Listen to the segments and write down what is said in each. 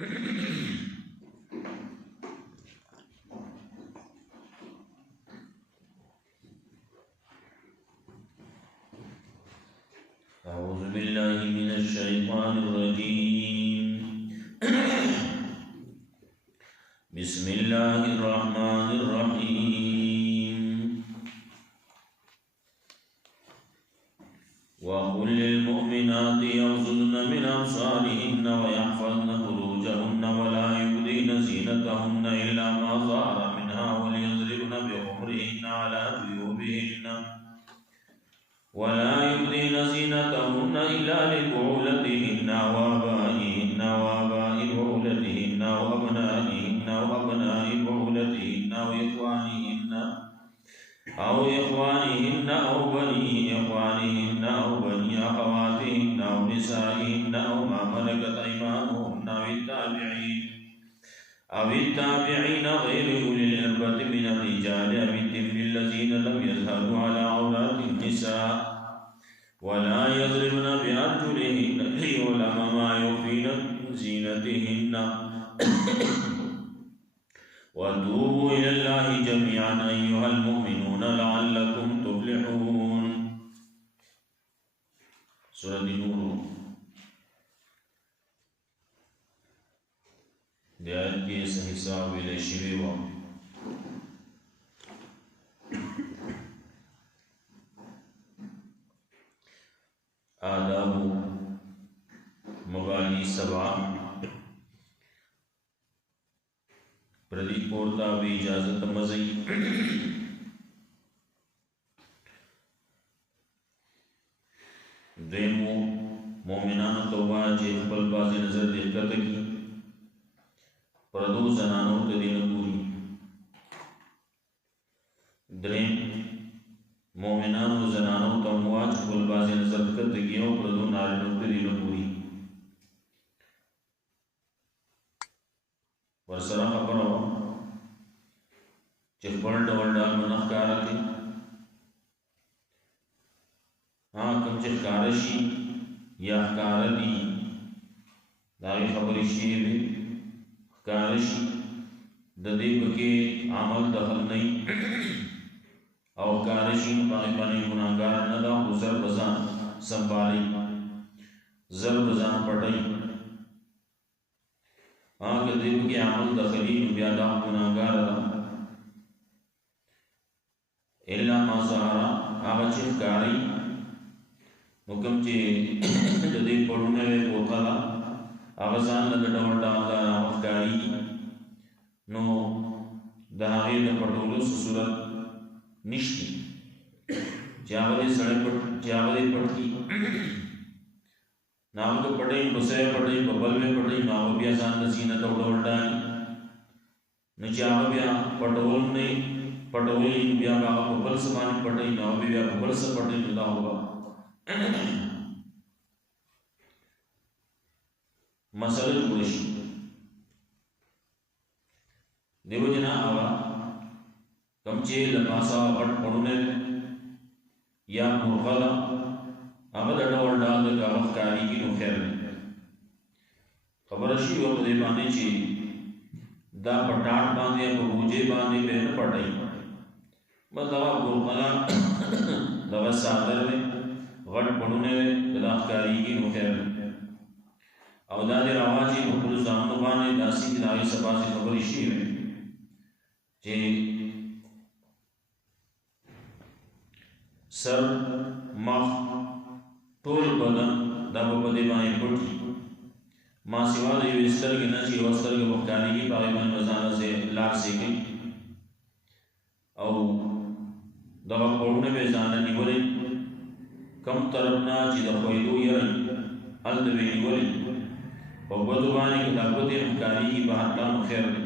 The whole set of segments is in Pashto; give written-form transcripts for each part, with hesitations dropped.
أعوذ بالله من الشيطان الرجيم بسم الله الرحمن الرحيم وقل للمؤمنات يغضضن من أبصارهن ويحفظن فروجهن ولا يبدين زينتهن إلا ما ظهر منها وليضربن بخمرهن على جيوبهن ولا يبدين زينتهن إلا لبعولتهن وآبائهن وآباء بعولتهن وأبنائهن وأبناء بعولتهن وإخوانهن أو بني إخوانهن أو بني أخواتهن أو نسائهن أو ما ملكت أيمانهن أو التابعين غير أولي الإربة من الرجال أو الطفل الذين لم يظهروا على عورات النساء ولا يضربن بأرجلهن ليعلم ما يخفين من زينتهن وتوبوا إلى الله جميعا أيها المؤمنون لعلكم تفلحون. سورة نور دیات کے حصہ ویلے شوی و آداب مبانی سبعہ پردی پورتا بھی اجازت مزئی دیمو مومنان توبہ جے خپل باز نظر دقت کی پردو زنانو ته دین پوری درین مومنانو زنانو ته مواج خپل باز نظر کتگیو پردو نارینو ته دین پوری ورسره خبره چې خپل ډول ډول منښکاره دي کوم چې ښکاره شي یا ښکاره دي د هغې خبرې شي وي کارشی د دې پکې عمل دخل نه او کارشی باندې باندې ګناګار نه دا زر بزان سنبالي زر بزان پټي هغه دې پکې عمل دخلي بیا دا ګناګار ده الا ما ظهر هغه چې کاری حکم چې د دې پړونه وکړه آغازان لگڑاور ڈالا مخکاری نو داغی دا پڑھولو صورت نشتی جاغلی سڑے پڑھتی ناو کا پڑھیں بسے پڑھیں ببل میں پڑھیں ناو بیا زان نسینہ ڈاور ڈالی نو جاغ بیا پڑھول نے پڑھولی بیا باغا ببل سمانی پڑھیں ناو بیا ببل سے پڑھیں جدا ہوگا مسئلہ جوڑ شي دیو جنا آوا کم چې لباسا غټ پړونه یا مرغلا هغه د ډول ډول د کاغذ کاری کی نو خیر خبر شي او په دې باندې چې دا پټاټ باندې په بوجه باندې به نه پټای مطلب مرغلا دا ساده غټ پړونه د کاری کی نو خیر او دا دی رواجی مخلو زامنو بانے داسی کی داغی سبا سے خبری شیئے چه سر مخ طول بدن دا بپدے بانے پڑی ما سوا دا یو استرگی نا چی وسترگی مخکانی کی پاگی من مزانہ سے لار سیکھیں او دا پڑھنے بے زانہ نیولے کم طرفنا چی دا خویدو یرن الدوی نیولے اور بدوانی کی دعوت مکاری کی بہتان خیر دے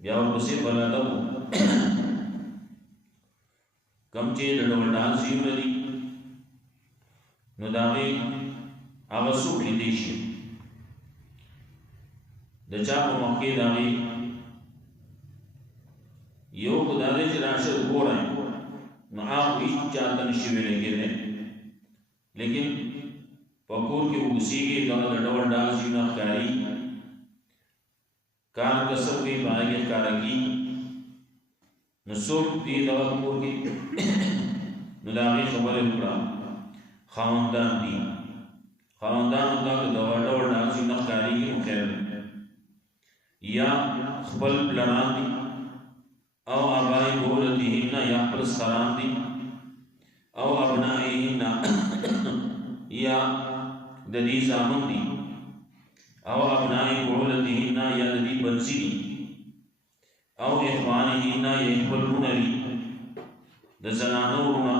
بیا ورپسې بلده وو کم چې د ډول ډال سیو لري نو د هغې هغه څوک لیدی شي د چا په مخ کې د هغې یو خو دا دی چې راشه وګورئ نو هغه هېڅ چا ته نشي ویلی کېدی لیکن پکور کې اوسېږي دغه د ډول ډال ځینه ښکاري کار کسب کوي باندې ښکارګي نو څوک دې دغه کور کې نو د هغې خبرې وکړه خاوندان دي خاوندانو ته د ډول ډال ځینه ښکارېږي نو خیر یا خپل پلران دي او آبائی بولتهن یا خپل سخران دي او ابنائهن یا د دې زامن دي او ابنائی بولتهن یا د دې بنسي دي او اخوانهن یا خپل رونه دي د زنانو رونه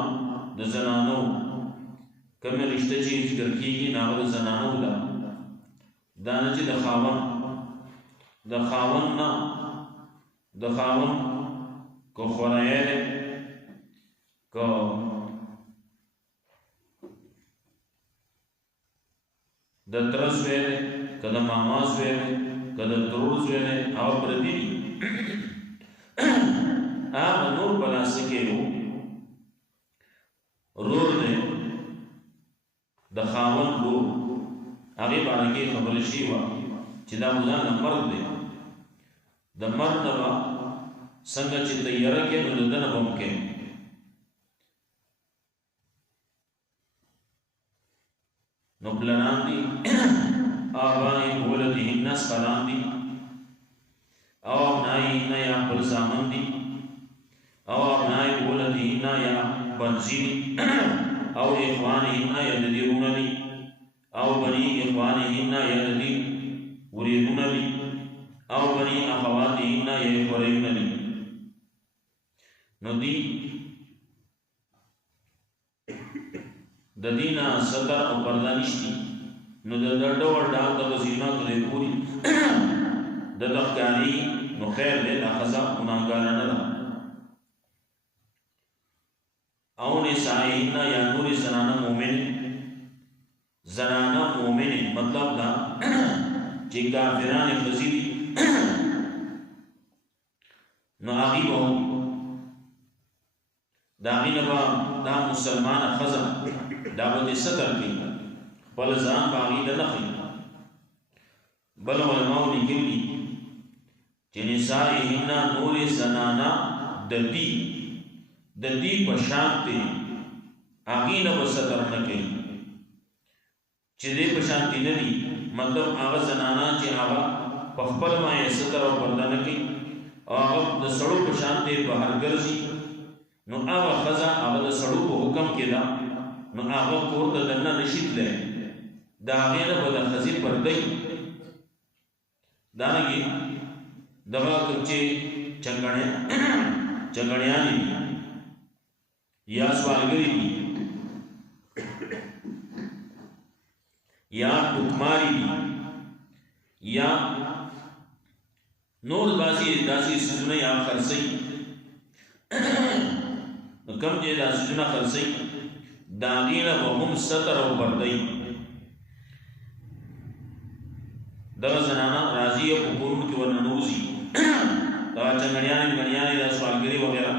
د زنانو کومه رشته چې ذکر کېږي هغه د زنانو ده دا نه چې د خاوند کو خورایه ده کو د تر زوی ده که د ماما زوی ده که د ترور زوی ده او پردي دي هغه نور په لاس کې رور ده د خاوند رور هغې باندې خبرې شوې وه چې دا ځان د مرګ دی د مرګ نه به څنګه چې تیاره کې نو د ده نه به هم کوي نو پلران دي آبائی بولتهن سخران دي او ابنائهن یا خپل زامن دي او ابنائی بولتهن یا بنزي دي او اخوانهن یا د دې رونه دي او بني اخوانهن یا د دې ورېرونه دي او بني اخواتهن یا خورېونه دي نو دی د دینه ستر او پرده نشتی نو د ډول ډال د وزینات لري پوری د دښکاری نو خیر له اخذا ګناګار نه ده او نسائین یا نور زنانه مومن مطلب دا چې کافران فزیدي نو هغه وو دا غینبا دا مسلمان خزم دا به ستر کی بل ځان باغی نه نخي بل علماء لیکلي چې نسائهن نور زنانا د دې په شان دي هغه نه ستر نه کوي چې دې په شان دي نه دي مطلب هغه زنانا چې هغه په خپل ما ستر او پرده نه کوي او هغه د سړو په شان دي بهر ګرځي نو هغه خزا هغه د سړو په حکم کې ده نو هغه کور ته دننه نشي تللی د هغې نه به د ښځې پردی دارنګې دغه کوم چې چنګړیانې دي یا سوالګرې دي یا ټوکمارې دي یا نور داسې څیزونه یا خرڅوي نو کم چې دا څیزونه خرڅوي د هغې نه به هم ستر او پردی دغه زنانه راځي او په کورونو کې ورننوځي دغه چنګړیانې دا سوالګري وغیره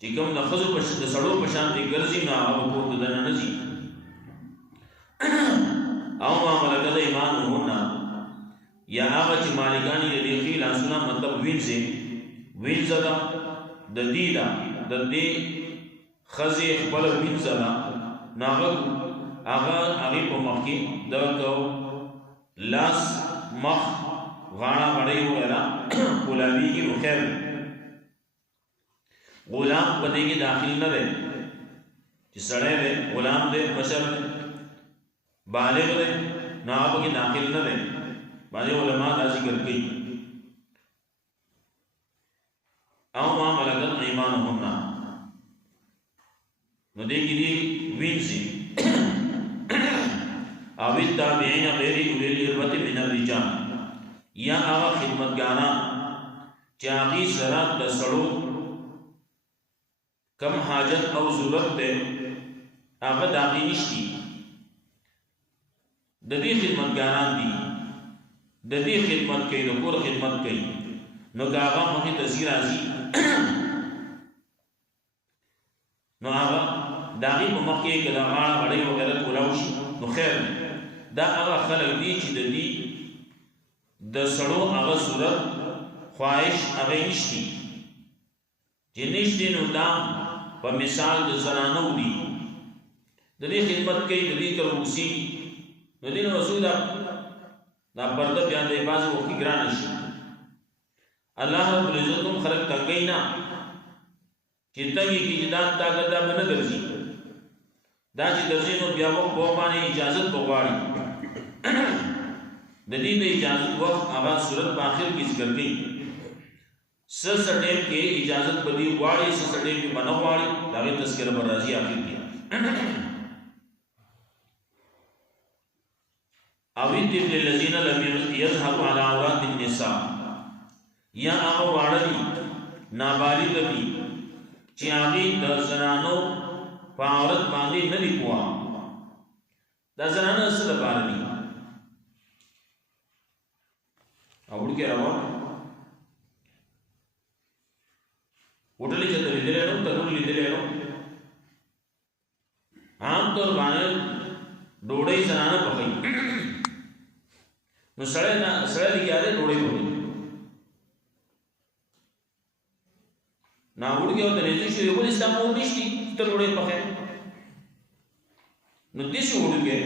چې کوم د ښځو د سړو په شان دې ګرځي نو هغه به کور ته دننه نه ځي او ما ملکت ایمانهن یا هغه چې مالکان یې د ښي لاسونه مطلب وینځه ده د دې ده د دې ښځې خپله وینځه ده نو هغې په مخ کې دغه لاس مخ غاړه غړۍ وغیره غلامېږي نو خیر غلام په دې کې داخل نه دی چې سړی دی غلام دی مشر دی بالغ دی نو هغه پکې داخل نه دی بعضې علما دا ذکر کوي او ما ملکت ایمانهن نو دې کې دي وینځي او التابعین غیر اولی الاربة من الرجال یا هغه خدمتګاران چې هغې سره د سړو کم حاجت او ضرورت دی هغه د هغې نشتي د دې خدمتګاران دي د دې خدمت کوي د کور خدمت کوي نو که هغه مخې ته ځي راځي نو هغه د هغې په مخ کې که د غاړه غړۍ وغیره کولاو شي نو خیر دا هغه خلک دي چې د دې د سړو هغه صورت خواهش هغه نشتی چې نشتی نو دا په مثال د زنانو دي د دې خدمت کوي د دې کروسی نو دین رسول دا پرده بیان دی باز وخت ګران شي الله رب العزت هم خلق تنګی نه چې تنګي کې جدان طاقت دا نه درځي دا چې درځي نو بیا وخت په باندې اجازه بغواړي د دې د اجازه وخت هغه صورت په اخر کې ذکر کړي سټیم کې اجازه بدی غواړي سټیم کې منو غواړي دا تذکرہ پر راځي اخر کې اوی تفل الذين لم يظهروا على عورات النساء یا هغه واړی نابالغ دي چې هغه د زنانو په عورت باندې نه دی پوها دا زنانه اصل لپاره دي اور کې راو وټلې چې لیدلې نو تاسو لیدلې نو عام طور باندې ډوډۍ زنانه پخې نو سړی لګیاله ډوډۍ پخې نا وړګیو ته نه شي یو اسلام مور نشي ته ډوډۍ پخې نو دې شو وړګي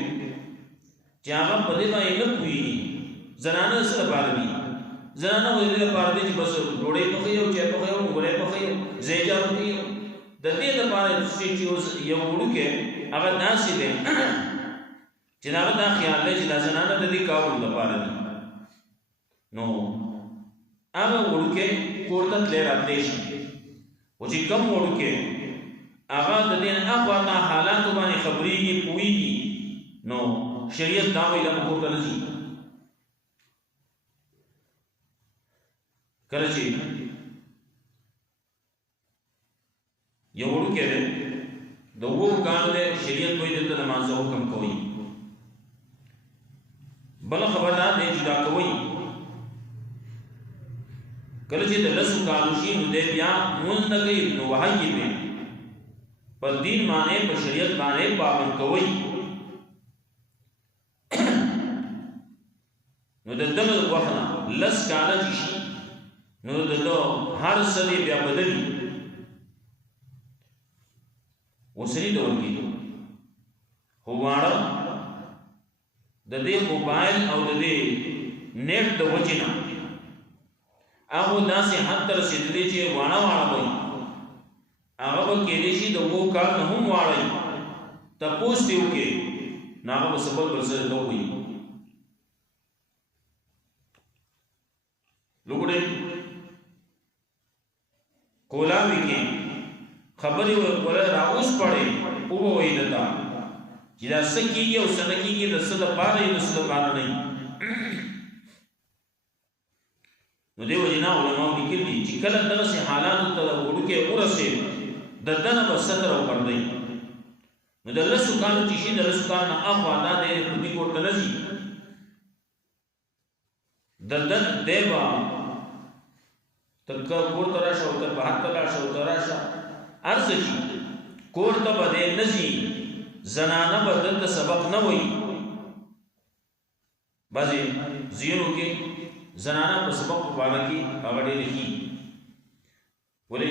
چې هغه په دې باندې نه کوي زنانه سره باندې زنانه وې دې باندې چې بس ډوډۍ پخې او چې پخې او ګورې پخې زیجا پخې د دې لپاره چې یو وړګي هغه ناسي دي چې دا خیال دی چې دا زنانه د دې کارونو لپاره دي نو هغه وړګي کوړه تل راتلی شي او چې کم وړګي هغه د دې هغه حالات باندې خبري پويږي نو شریعت دا ویل موږ ته نه دي کله چې یو وړګي د وو کار له شریعت وایي د نماز حکم کوي بل خبردار دی چې دا کوي کله چې د لسو کالو شي نو دی بیا مونږ نه کوي نو وحی به په دین باندې په شریعت باندې پابند کوي نو د دغه وخت لس کاله شي نو دغه هر څه بیا بدلی وسري ډول کې هواړه د دې موبایل او د دې نیټ د وجینا هغه داسې حد تر رسیدلی چې واړه وي هغه به کېدې شي د وو کار نه هم واړی تپوس دیو کې هغه به سبب ورسره دوی لوګړې کولاوي کې خبري ولا راوس پړې او وې دتا چې دا سکیږي او سنکیږي د څه د پاره یې د څه د پاره نه نو دیو جنا علماء لیکلي چې کله دغه حالات ته وړوکې ورسې د دنه په ستر او پردې نو د لسو کانو چې شي د لسو کانو اخوا دا د دې کوټه لسی د دن دیوا تک کور ترا شو ته په حق ترا شو ترا شو ارزه کور ته بده نزي زنانه بدل ته سبق نه وای بازي زیرو کې زنانه په سبق په اړه کې هغه ډېر کی ولې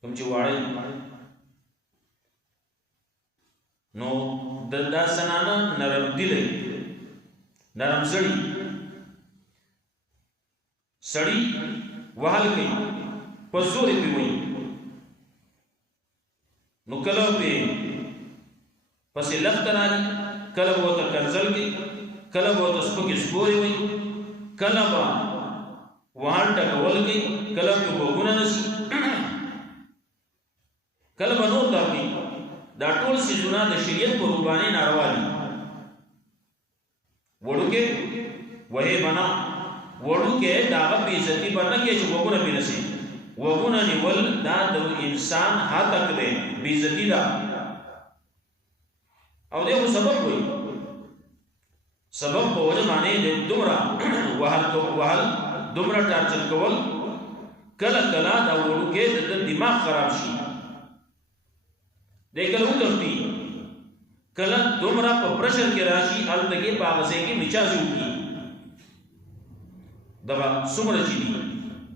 کوم چې واړی نو د زنانه نرم دي نرم سړی وحل کوي په زور کې وای نو کله په پسې لخترانی کله وو ته کنزل کې کله وو ته سپکې سپوري وای کله با وهان ټکول کې کله په وګونه نشي کله به نور داږي دا ټول سيزونه د شریعت په روبانه ناروا دي وړوکې وهي بنا وړوکې دا په عزتي باندې کې چې وګونه بنسي وګونه نیول دا د انسان حق دی بی عزتي دا او دغه سبب وي سبب په وجه باندې د دومره وهل دومره ټارچر کول کله کله دا وړوکې د دماغ خراب شي د کله وځي کله دومره په پرشر کې راشي هلته کې په هغه ځای کې مچازي وکړي دغه څومره چې دي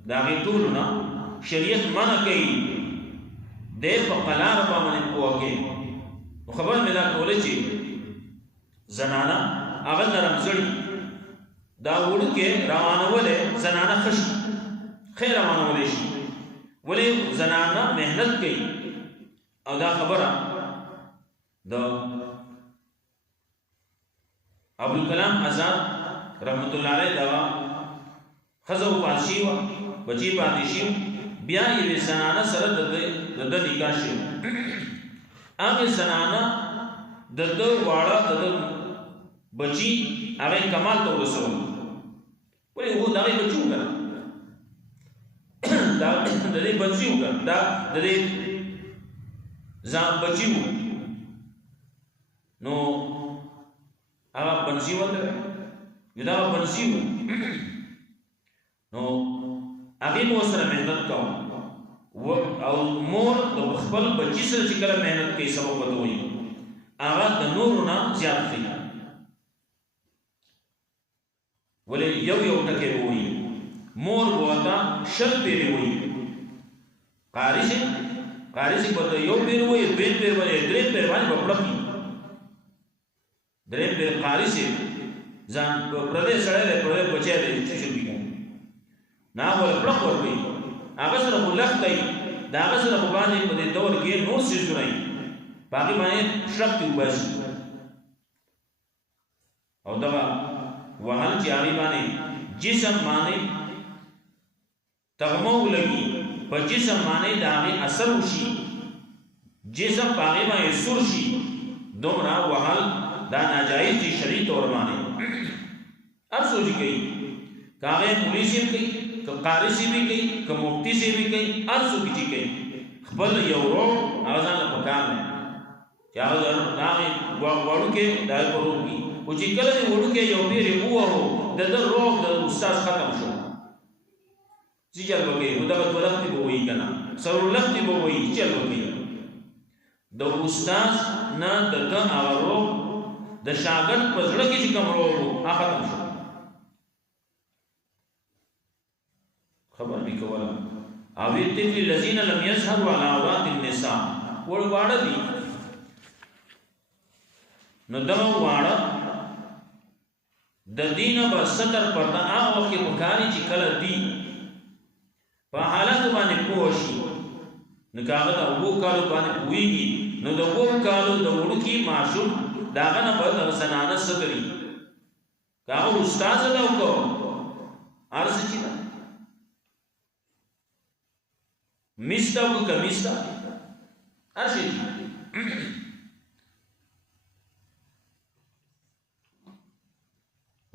د هغې ټولو نه شریعت منع کوي دی په قلار باندې پوه کوي نو خبره مې دا کوله چې زنانه هغه نرم زړي دا وړوکی روانولی زنانه ښه شي ښه روانولی شي ولې زنانه محنت کوي او دا خبره د ابوالکلام آزاد رحمت الله علیه دغه ښځه وفات شوې وه بچي پاتې شي بیا یوې زنانه سره د ده نکاح شوی هغې زنانه د ده واړه د ده بچي هغې کمال ته ورسول ولې هغو د هغې بچي وکړه د دې بچي وکړه دا د دې ځان بچي و نو هغه بنسي ورته دا بنسي و نو هغې به ورسره محنت کوه او مور د خپل بچي سره چې کله محنت کوي سبق ورته وایي هغه د نورو نه زیات ښه ولې یو ټکی به وایي مور به ورته شل پیرې وایي قاري صاحب به ورته یو پیر وایي دویم پیر باندې درېیم پیر باندې به پړق وي درېیم پیر قاري صاحب ځان پردی سړی دی پردی بچی دی څه شي وي نه هغه پړق ورکوي هغه سره خو لښته وي د هغه سره خو باندې په دې دور کې نور څیزونه وي په هغې باندې شرق دې وباسي او دغه وهل چې هغې باندې جسم باندې تغمه ولګي په جسم باندې د هغې اثر وشي جسم په هغې باندې سور شي دومره وهل دا ناجایز دي شرعي طور باندې هر څوک چې کوي که هغې پولیس یې کوي که قاری سی بھی کئی که مفتی سی بھی کئی ارسو کی چی کئی خبل یو رو آغازان پکار میں چی آغازان ناغی وڑو کے دائی پر روک گی و چی کلنی وڑو کے یو پیری اوہ ہو در روک در استاز ختم شو چی چل بگئی و دغت ولختی بوئی کنا سر ولختی بوئی چل بگئی در استاز نا در کن آغا روک در شاگرد پزڑکی چی کم روک ہو ختم شو خبر بھی کولا او الطفل الذين لم يظهروا على عورات النساء ور واړه دي نو دغه واړه د دین په ستر پرده هغه وخت په کاری چې کله دی په حالت باندې پوښي نو هغه د وو کالو باندې پويږي نو د وو کالو د وړکی معشوق داغه نه په زنانه ستري هغه استاد دا وکړو ارزه چې मिस्ता वो कमिस्ता ऐसे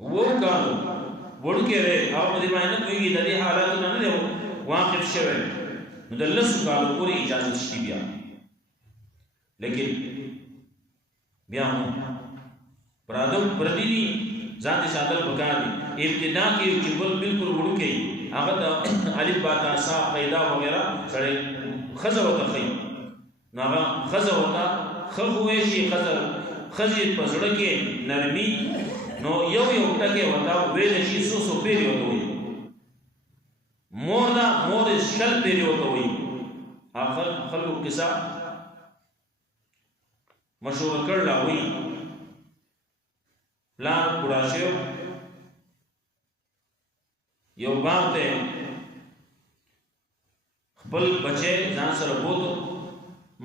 वो कालो वोड़ के रे आप मधी मायने कोई की दरी हालात ना ले वाकिफ शवे मुदल्लस कालो पूरी इजाजत थी बिया लेकिन बिया हूं प्रादम प्रतिनी जाति सादल बकानी इब्तिदा की चिबल बिल्कुल वोड़ के هغه د الف با تا سا پیدا وغیرہ سره خزه وته خي نو هغه خزه وته خخوي شي خزه پسړه کې نرمي نو یو ټکه وته ویل شي سو پیری وته وي مور شل پیری وته وي اخر خلق قصه مشهور کړل وي پلان پورا شو یو باب ته خپل بچے ځان سره بوتو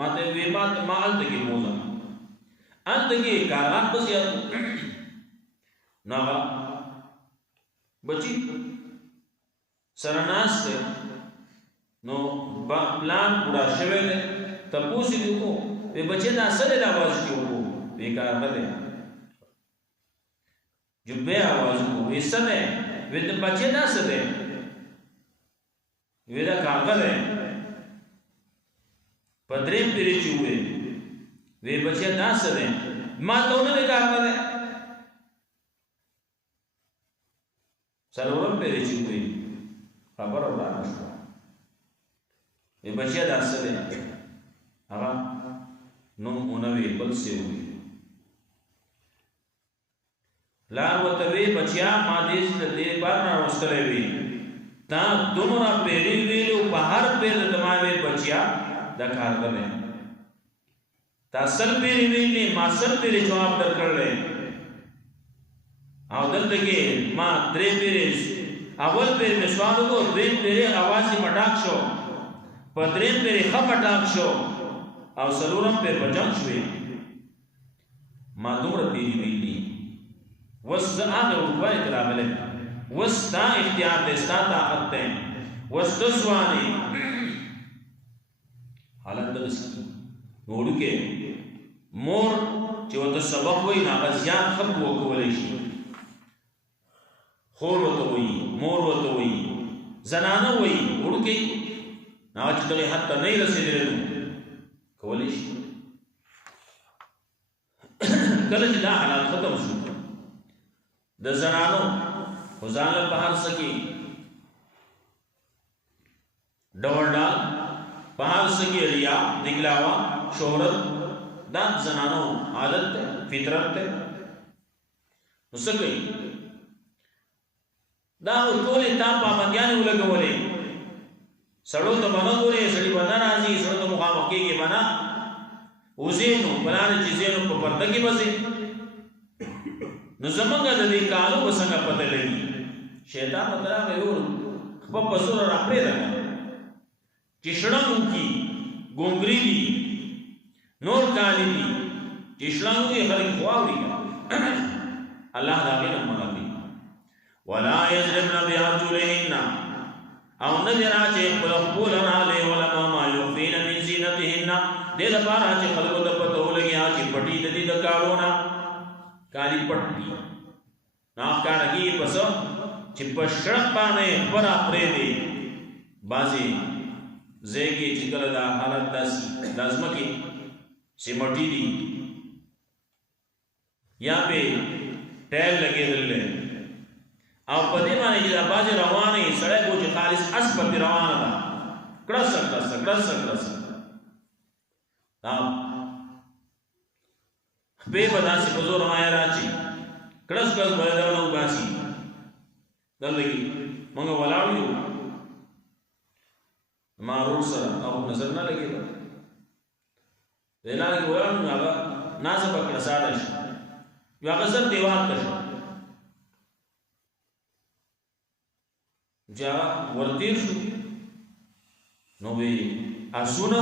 ماته وی بات مال ته کې موزه ان ته کې کارات بس یا نو بچی سرناس نو پلان پورا شوه له تپوسی دی کو وی بچے دا سره د आवाज کې وو وی کار بده جبه आवाज کو وی سره وی د بچے دا سره وی دا کاغذ ہے پدرے پیری چوئے وی بچے دا سره ما ته نه کاغذ ہے سلورم پیری چوئے خبر الله نشو وی بچے دا سره هغه نو اونوي بل سی وی لار وتوی بچیا ما دیس دې بار نه راستلې وی تا دومره پیری ویلو په هر پیر دماوی بچیا دا کار کوي تا سل پیری ویلې ما سل پیری جواب درکړلې او دلته کې ما درې پیری اول پیر مسوالو کو درې پیری आवाज مټاک شو په درې پیری خپټاک شو او سلورم پیر بچم شوې ما دومره پیری ویلې وستا هغه وای تراغله وستا اختیار دې ستا طاقت ته وستا سواني حالت دغه نوړو کې مور چې وته سبب وای نه غزيان خپ وکولای شي خور وته وای مور وته وای زنانه وای وړو کې نه چې دغه حتی نه رسیدل کولای شي کله چې دا حالات ختم شو د زنانو خزانه په هر سکی ډوړډا په هر سکی ریا دګلاوا شهرت دا زنانو عادت فطرت ته وسکي دا ټول تا پابندیان ولګولې سړو ته باندې ګورې سړي باندې راځي سړو ته مخامخ کېږي باندې وزینو بلانه چیزینو په پرده کې بسې نو زمونږ د دې کالو وسنګ پته لګي شیطان مطلب یو خپل بسور راپړې ده چې شړنګ کی ګونګري دي نور کالی دي چې شړنګ یې خلک خواوي الله دا غیر منافي ولا يضربن بأرجلهن او نذرا چې خپل خپل را له ولا ما يخفين من زينتهن دې لپاره چې خلکو ته پته ولګي چې پټي د دې د کارونه کالی پټي ناف کارګي پس چې په شرط باندې پر اپرې دي بازي زېږي چې کله دا حالت داسي لازمه کې سیمټي دي یا په ټیل لګېدل او په دې باندې چې دا بازي روانه سړی کو چې خالص اس په روانه ده کړس دا به بداسي په زور ما راځي کړس بدلونو باسي دلګي موږ ولاړو مارو سره او نظر نه لګي وینا کې ولاړو هغه نازه پکړه ساده شي یو هغه سر دیوال ته جا ورتیر شو نو وی اسونه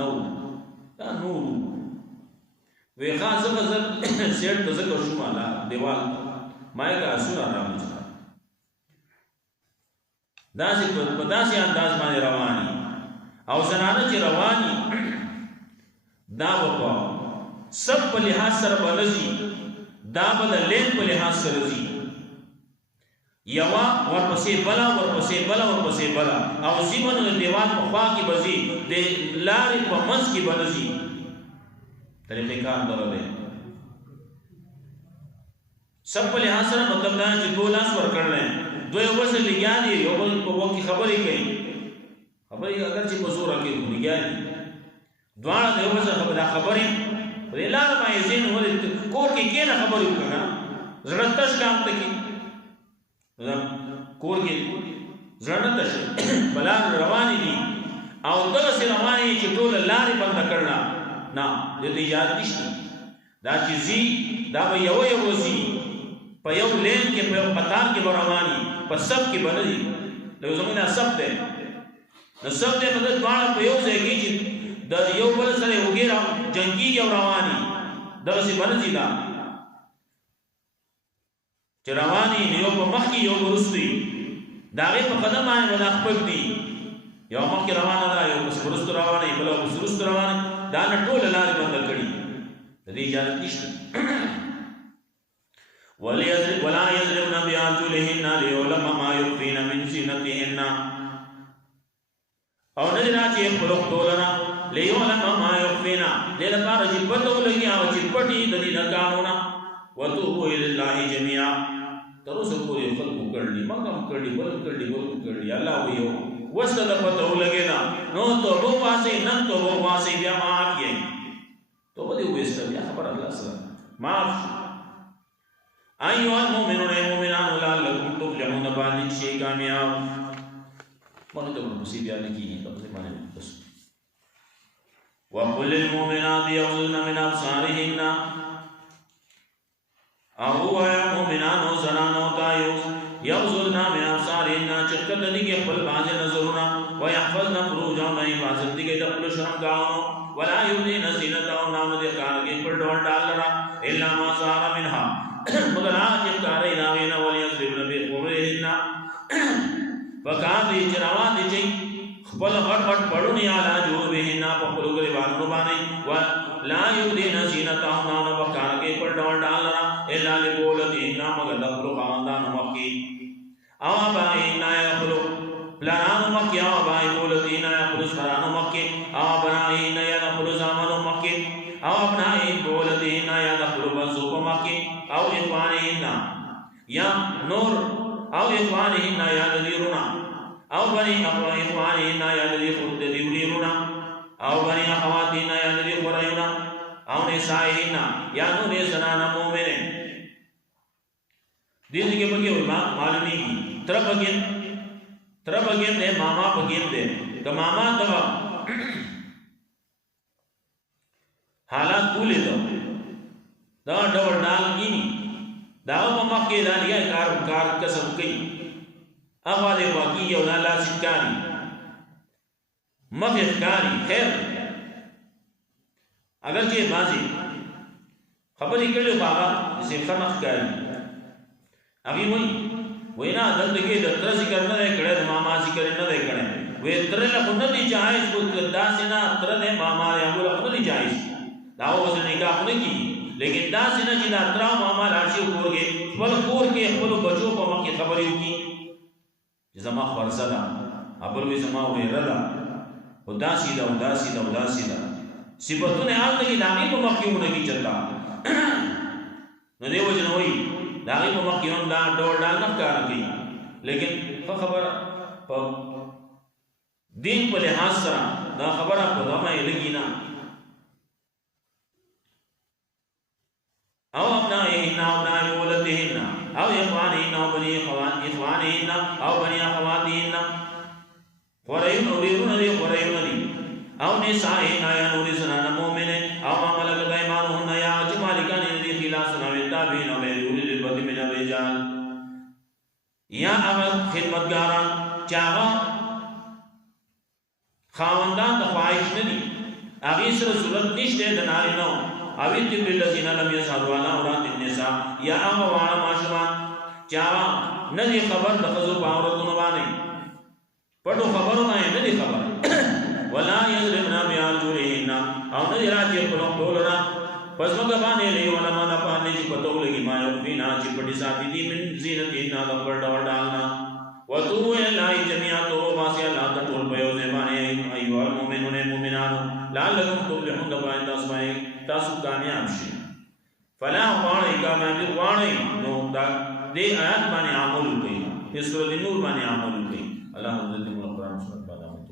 نو دا نور وی خاصه غزل سیټ ته ذکر شو مالا دیوال مای کا اسونه راځي دا چې په داسې انداز باندې رواني او زنانه چې رواني دا په سب په لحاظ سره بلځي دا به د لین په لحاظ سره ځي یوا ورپسې بلا او زیمن د دیوال په خوا کې بزي د لارې په منځ کې بلځي طریقې کار درلې سب په لحاظ سره مطلب دا چې دو لاس ورکړل دوی ورسره لګیانې یو بل په وخت خبرې کوي اگر چې په زور کې لګیانې دواړه د یو بل سره خبرې په لار باندې زین ولې کور کې کېنه خبرې وکړه زړه تش کام ته کې کور کې زړه تش بلان روانې دي او دغه سره روانې چې ټول لارې بند کړل نه دې یاد نشته دا چې زی دا به یو زی په یو لین کې په قطار کې رواني په سب کې بلدي له زمونه سب ده نو سب ده په دواړه په یو ځای کې چې د یو بل سره وګړه جنگي یو رواني دغه سي بلدي دا چې رواني یو په مخ کې یو ورستي داغه په قدم باندې ولا خپل دي یو مخ کې روانه ده یو ورست روانه بل ورست روانه دا نه ټول لارې بند کړي د دې اجازه نشته ولا يضربن بأرجلهن ليعلم ما يخفين من زينتهن او نه راځي خلق دولنا ليعلم ما يخفين لپاره چې پته ولګي او چې پټي د دې نکاحونه وتوبوا الى الله جميعا تر اوسه پورې خلق کړلی مګم کړلی بل کړلی الله ویو وسته د پته ولګي نو توبه واسي نن توبه واسي بیا معاف یې توبه دې وسته بیا خبر الله سره معاف ایوہ المومنون مومنان لعلکم تفلحون باندې شي کامیاب مانه ته ورپسې بیا نه کېږي تاسو باندې بس وقل للمؤمنات يغضضن من أبصارهن او یا مومنانو زنانو تایو یغضضن من أبصارهن چکت دیگه خپل باز نظرونه ويحفظن فروجهن حفاظت دیگه د خپل شرمګاهونو ولا يبدين زينتهن نام دې کار کې پر ډول ډالرا الا ما ظهر منها مگر هغه کار نه وليضربن بخمرهن وکان دې چروا دې چې خپل غټ غټ پړونی اعلی جو بهنا په خپل غریبانو باندې ولا يبدين زينتهن نام وکان کې پر ډول ډالرا الا لبولتهن مگر د خپل خاندان مخکي او باندې نه خپل پلانانو مکی او بائی بولتی نا یا خلص فرانو مکی او بنائی نا یا خلص آمانو مکی او ابنائی بولتی نا یا خلص بنزوب مکی او اخوانی نا یا نور او اخوانی نا یا دلیرونا او بنی اخوانی نا یا دلی خود دیولیرونا او بنی اخواتی نا یا دلی خوریونا او نسائی نا یا نور زنانا مومنے دیدی کے بگی ہوئی معلومی کی ترہ بگی ترہ بگیم دے ماما بگیم دے کہ ماما دوا حالات بولی دو دا ڈور ڈال گینی داو ماما کے دانیا کار کسب کئی اخواد واقعی یو نالا سکاری مخیف کاری خیر اگرچہ بازی خبری کرلو بابا جسے خنخ کاری اگی وہی نا دلت کے تر ذکر نہ دے کڑے ماما ذکر نہ دے کڑے وہ تر نہ خود نہیں جائز کو داس نہ تر دے ماما یا وہ خود نہیں جائز داو وس نکاح نہیں کی لیکن داس نہ جنا تر ماما راشی کور کے ول کور کے خپل بچو کو مکی خبریں کی زما فرزدا ابل وی زما وی رلا وداسی دا وداسی دا وداسی دا صفاتونه حال کی دانی کو مکی ہونے کی چلتا نو دیو جنوئی داغی پا مخیون دا ڈول ڈال نفکار کی لیکن خبر پا دین پا لحاظ سرا دا خبر پا دامائی لگی نا او ابنائیهن او ابنائی بولتهن او اخوانیهن او بنی اخوانیهن او بنی اخواتیهن خورایون اوریرون دی خورایون دی او نسائیهن یا نوری سنان مومن او مملکت ایمانوهن یا جمالکان دی خلاسنا ویتابین و میرون من الرجال یا اول خدمتگاران چاہا خاوندان دا خواہش ندی اغیس رسولت نشتے دناری نو اوی تبر اللذین لم یسحروانا اورات النساء یا اما وانا معاشمان چاہا ندی خبر دخزو پاورتو نبانے پڑھو خبرو نائے ندی خبر ولا یضربنا بیارجولیہن او ندی راجی پلوک دولنا پس مگبانے لئے ونما نپانے جی پتو لگی ما یقفینا چی پڑی ساتھی دی من زینتینا دفر ڈور ڈالنا وَتُوبُوا إِلَى اللَّهِ جَمِيعًا توبہ باسی اللہ تطول پیو زیبانے ایوہ المومنون مومنانو لعلکم تفلحون دفائن تاسمائی تاسو کامیاب شی فلاح وارئی کامیابی وارئی نو دے آیات بانے عملو کئی اس صورت نور بانے عملو کئی اللہ حضرت ملقران صورت بعد آمد